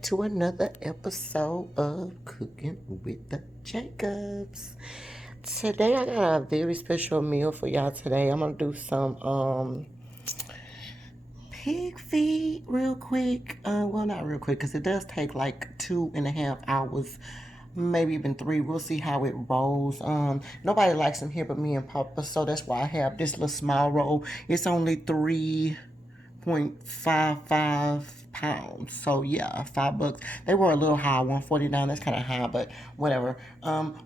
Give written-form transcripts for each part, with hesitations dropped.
back to another episode of Cooking with the Jacobs. Today I got a very special meal for y'all today. I'm gonna do some pig feet real quick. Well, not real quick because it does take like 2.5 hours, maybe even 3. We'll see how it rolls. Nobody likes them here but me and Papa, so that's why I have this little small roll. It's only 3.55 pounds. So yeah, $5. They were a little high, 149. That's kind of high, but whatever.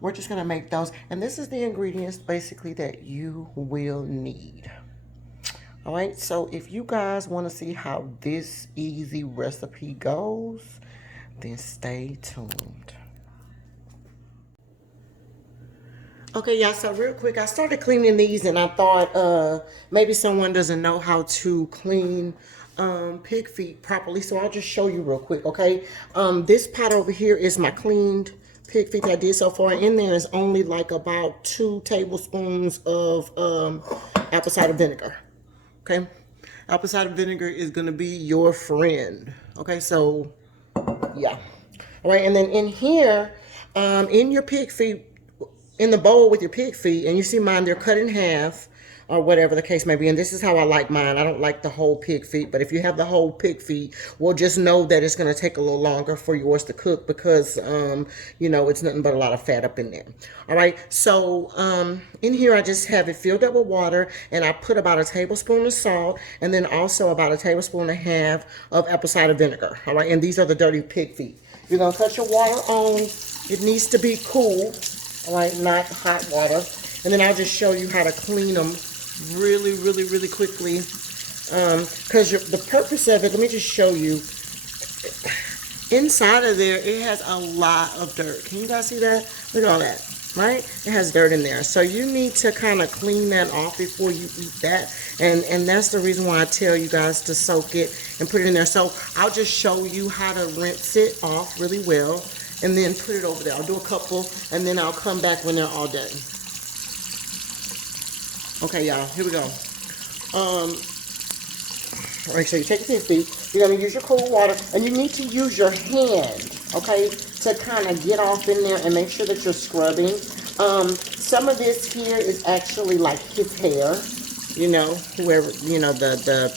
We're just gonna make those, and this is the ingredients basically that you will need. All right, so if you guys want to see how this easy recipe goes, then stay tuned. Okay, y'all, so real quick, I started cleaning these and I thought maybe someone doesn't know how to clean pig feet properly, so I'll just show you real quick, okay? This pot over here is my cleaned pig feet that I did so far. In there is only like about 2 tablespoons of apple cider vinegar. Okay, apple cider vinegar is gonna be your friend. Okay, so yeah. All right, and then in here, in your pig feet, in the bowl with your pig feet, and you see mine, they're cut in half or whatever the case may be. And this is how I like mine. I don't like the whole pig feet, but if you have the whole pig feet, well, just know that it's going to take a little longer for yours to cook because, you know, it's nothing but a lot of fat up in there. All right, so in here I just have it filled up with water, and I put about a tablespoon of salt, and then also about a tablespoon and a half of apple cider vinegar. All right, and these are the dirty pig feet. You're going to cut your water on. It needs to be cool. All right, not hot water. And then I'll just show you how to clean them really, really, really quickly. Because the purpose of it, let me just show you. Inside of there, it has a lot of dirt. Can you guys see that? Look at all that, right? It has dirt in there. So you need to kind of clean that off before you eat that. And that's the reason why I tell you guys to soak it and put it in there. So I'll just show you how to rinse it off really well and then put it over there. I'll do a couple, and then I'll come back when they're all done. Okay, y'all, here we go. All right, so you take your pig feet. You're going to use your cold water, and you need to use your hand, okay, to kind of get off in there and make sure that you're scrubbing. Some of this here is actually like his hair, you know, whoever, you know, the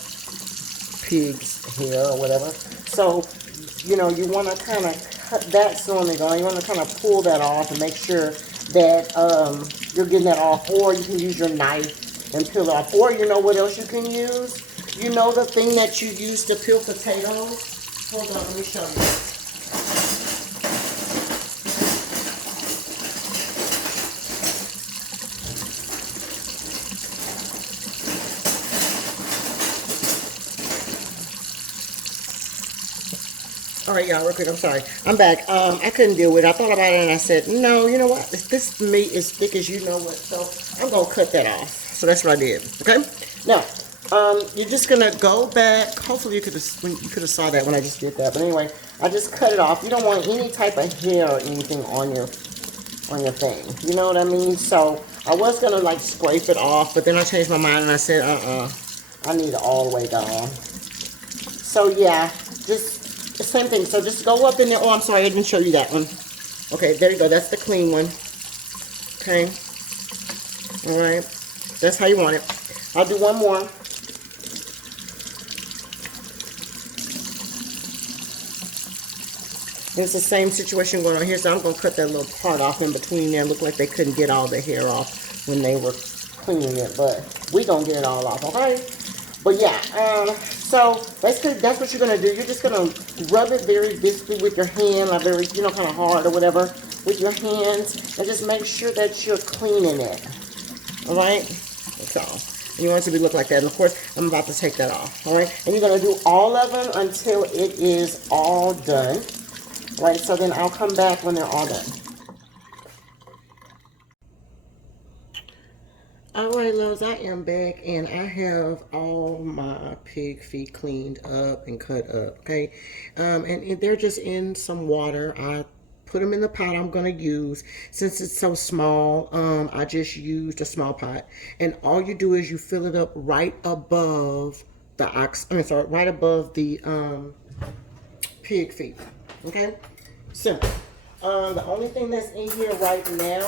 pig's hair or whatever. So, you know, you want to kind of cut that cylinder on. You want to kind of pull that off and make sure that you're getting that off. Or you can use your knife and peel it off. Or you know what else you can use? You know the thing that you use to peel potatoes? Hold on, let me show you. All right, y'all, real quick, I'm sorry. I'm back. I couldn't deal with it. I thought about it and I said, no, you know what? This meat is thick as you know what, so I'm going to cut that off. So that's what I did, okay? Now, you're just going to go back. Hopefully you could have saw that when I just did that. But anyway, I just cut it off. You don't want any type of hair or anything on your thing. You know what I mean? So I was going to like scrape it off, but then I changed my mind and I said, I need it all the way gone. So yeah, just the same thing. So just go up in there. Oh, I'm sorry, I didn't show you that one. Okay, there you go. That's the clean one. Okay. All right. That's how you want it. I'll do one more. It's the same situation going on here, so I'm going to cut that little part off in between there. Look like they couldn't get all the hair off when they were cleaning it, but we going to get it all off, okay? But yeah, so basically that's what you're going to do. You're just going to rub it very viscally with your hand, like very, you know, kind of hard or whatever, with your hands, and just make sure that you're cleaning it, all right? That's all. And you want it to be look like that. And of course, I'm about to take that off, all right? And you're going to do all of them until it is all done, right? So then I'll come back when they're all done. All right, loves, I am back, and I have all my pig feet cleaned up and cut up, okay? And they're just in some water. I put them in the pot I'm going to use. Since it's so small, I just used a small pot. And all you do is you fill it up right above the right above the pig feet. Okay, simple. The only thing that's in here right now,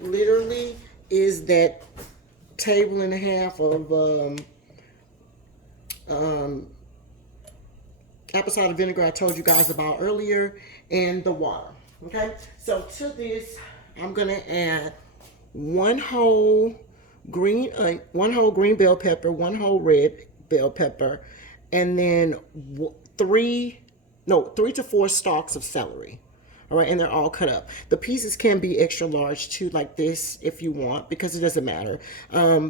literally, is that table and a half of apple cider vinegar I told you guys about earlier, and the water. Okay, so to this, I'm gonna add one whole green bell pepper, one whole red bell pepper, and then three to four stalks of celery. All right, and they're all cut up. The pieces can be extra large too, like this, if you want, because it doesn't matter.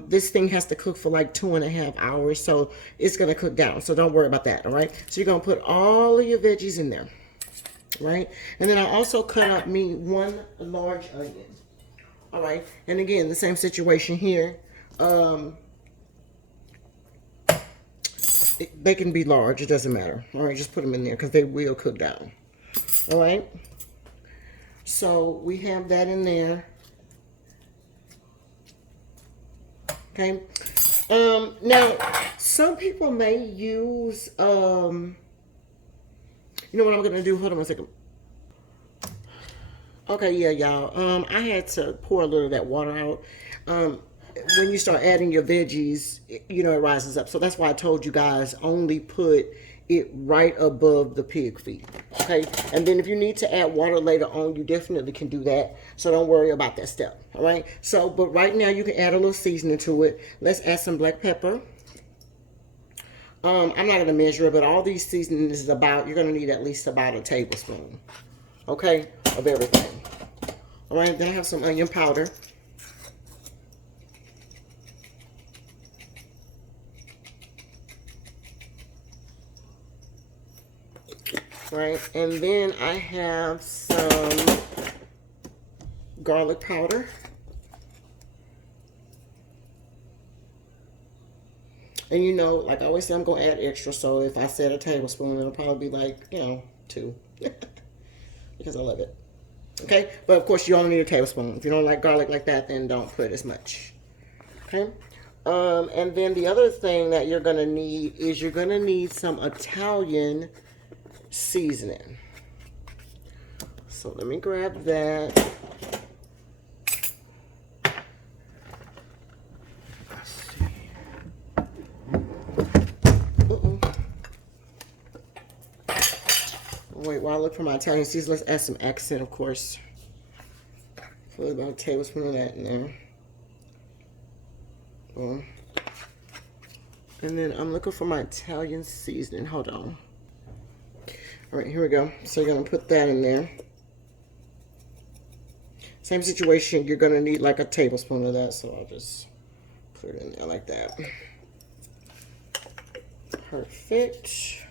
This thing has to cook for like 2.5 hours, so it's gonna cook down. So don't worry about that. All right. So you're gonna put all of your veggies in there, right? And then I also cut up me one large onion. All right, and again, the same situation here. They can be large, it doesn't matter. All right, just put them in there because they will cook down. All right, so we have that in there. Okay. Now, some people may use, you know what I'm going to do? Hold on a second. Okay, yeah, y'all. I had to pour a little of that water out. When you start adding your veggies, you know, it rises up. So that's why I told you guys only put it right above the pig feet. Okay, and then if you need to add water later on, you definitely can do that. So don't worry about that step. All right. So, but right now you can add a little seasoning to it. Let's add some black pepper. I'm not gonna measure it, but all these seasonings is about, you're gonna need at least about a tablespoon. Okay, of everything. All right. Then I have some onion powder. Right, and then I have some garlic powder. And you know, like I always say, I'm going to add extra. So if I said a tablespoon, it'll probably be like, you know, 2. Because I love it. Okay, but of course you only need a tablespoon. If you don't like garlic like that, then don't put as much. Okay, and then the other thing that you're going to need is you're going to need some Italian seasoning. So let me grab that. Let's see. Wait, while I look for my Italian seasoning, let's add some accent, of course. Put about a tablespoon of that in there. Boom. And then I'm looking for my Italian seasoning. Hold on. All right, here we go. So you're going to put that in there. Same situation, you're going to need like a tablespoon of that, so I'll just put it in there like that. Perfect.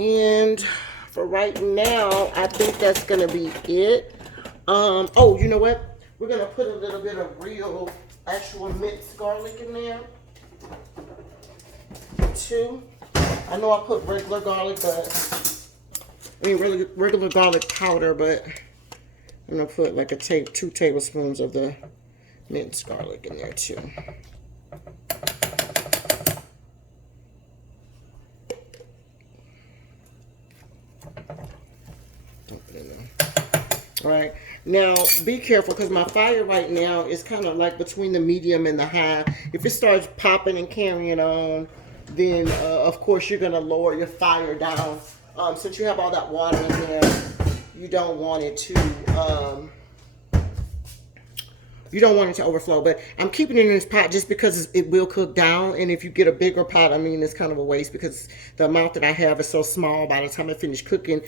And for right now, I think that's going to be it. Oh, you know what? We're going to put a little bit of real, actual minced garlic in there, too. I know I put regular garlic, but I mean regular garlic powder, but I'm gonna put like 2 tablespoons of the minced garlic in there too. All right, now be careful because my fire right now is kind of like between the medium and the high. If it starts popping and carrying on, then of course you're gonna lower your fire down. Since you have all that water in there, you don't want it to overflow. But I'm keeping it in this pot just because it will cook down. And if you get a bigger pot, I mean, it's kind of a waste because the amount that I have is so small. By the time I finish cooking,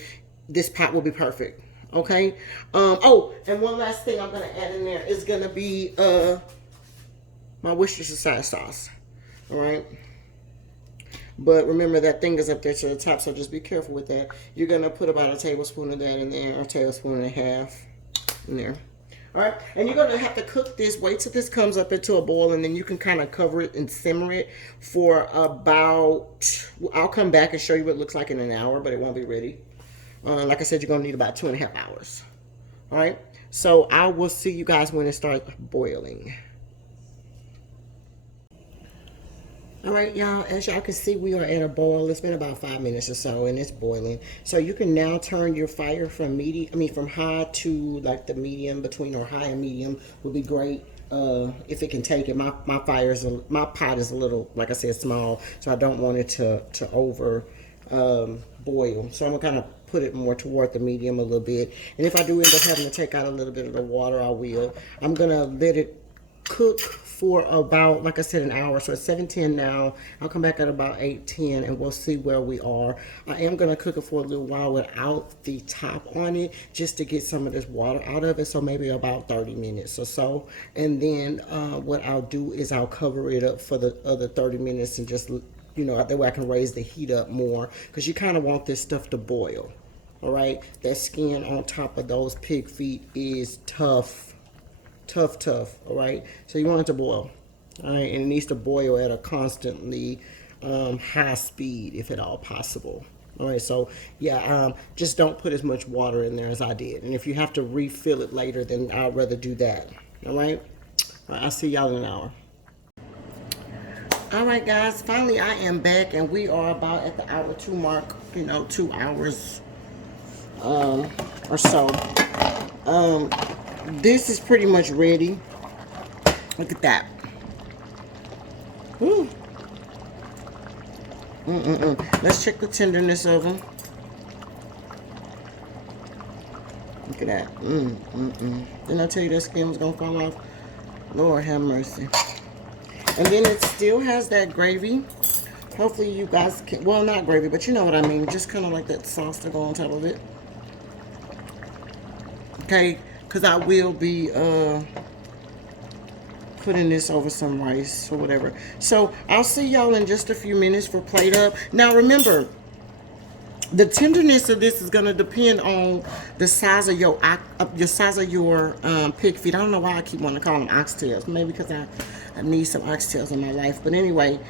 this pot will be perfect. Okay. Oh, and one last thing I'm gonna add in there is gonna be my Worcestershire sauce. All right. But remember that thing is up there to the top, so just be careful with that. You're gonna put about a tablespoon of that in there, or a tablespoon and a half in there. All right, and you're gonna have to cook this. Wait till this comes up into a boil, and then you can kind of cover it and simmer it for about. I'll come back and show you what it looks like in an hour, but it won't be ready. Like I said, you're gonna need about 2.5 hours. All right, so I will see you guys when it starts boiling. All right, y'all, as y'all can see, we are at a boil. It's been about 5 minutes or so, and it's boiling. So you can now turn your fire from from high to like the medium between, or high and medium would be great. If it can take it. My pot is a little, like I said, small, so I don't want it to over boil. So I'm gonna kind of put it more toward the medium a little bit. And if I do end up having to take out a little bit of the water, I will. I'm gonna let it cook for about, like I said, an hour. So it's 7:10 now. I'll come back at about 8:10 and we'll see where we are. I am going to cook it for a little while without the top on it, just to get some of this water out of it. So maybe about 30 minutes or so. And then what I'll do is I'll cover it up for the other 30 minutes and just, that way I can raise the heat up more, because you kind of want this stuff to boil. All right, that skin on top of those pig feet is tough. Tough. All right, so you want it to boil. All right, and it needs to boil at a constantly high speed, if at all possible. All right, so yeah, just don't put as much water in there as I did. And if you have to refill it later, then I'd rather do that. All right, I'll see y'all in an hour. All right, guys, finally I am back, and we are about at the hour 2 mark. 2 hours or so. This is pretty much ready. Look at that. Woo. Let's check the tenderness of them. Look at that. Didn't I tell you that skin was gonna fall off? Lord have mercy. And then it still has that gravy. Hopefully you guys can, well, not gravy, but you know what I mean. Just kind of like that sauce to go on top of it. Okay, because I will be putting this over some rice or whatever. So I'll see y'all in just a few minutes for plate up. Now remember, the tenderness of this is going to depend on the size of your pig feet. I don't know why I keep wanting to call them oxtails. Maybe because I need some oxtails in my life. But anyway,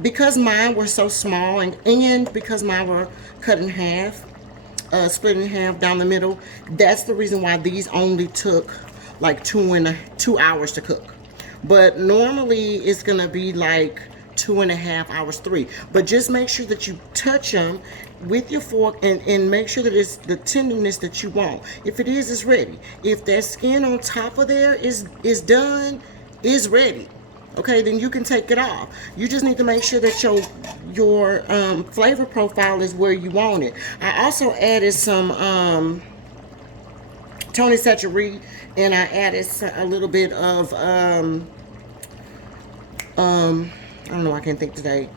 because mine were so small, and because mine were cut in half, split in half down the middle, that's the reason why these only took like 2 hours to cook. But normally it's gonna be like 2.5 hours, 3. But just make sure that you touch them with your fork and make sure that it's the tenderness that you want. If it is, it's ready. If that skin on top of there is done, is ready. Okay, then you can take it off. You just need to make sure that your flavor profile is where you want it. I also added some Tony Satury, and I added a little bit of I don't know, I can't think today,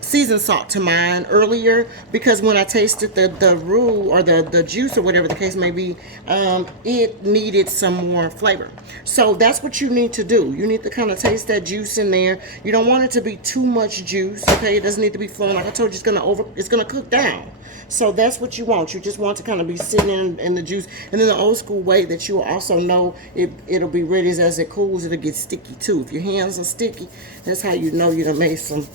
seasoned salt to mine earlier, because when I tasted the roux or the juice or whatever the case may be, it needed some more flavor. So that's what you need to do. You need to kind of taste that juice in there. You don't want it to be too much juice, okay? It doesn't need to be flowing. Like I told you, it's gonna cook down. So that's what you want. You just want to kind of be sitting in the juice. And then the old school way that you will also know it'll be ready is as it cools, it'll get sticky too. If your hands are sticky, that's how you know you done made some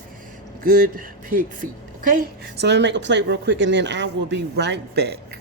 good pig feet. Okay, so let me make a plate real quick, and then I will be right back.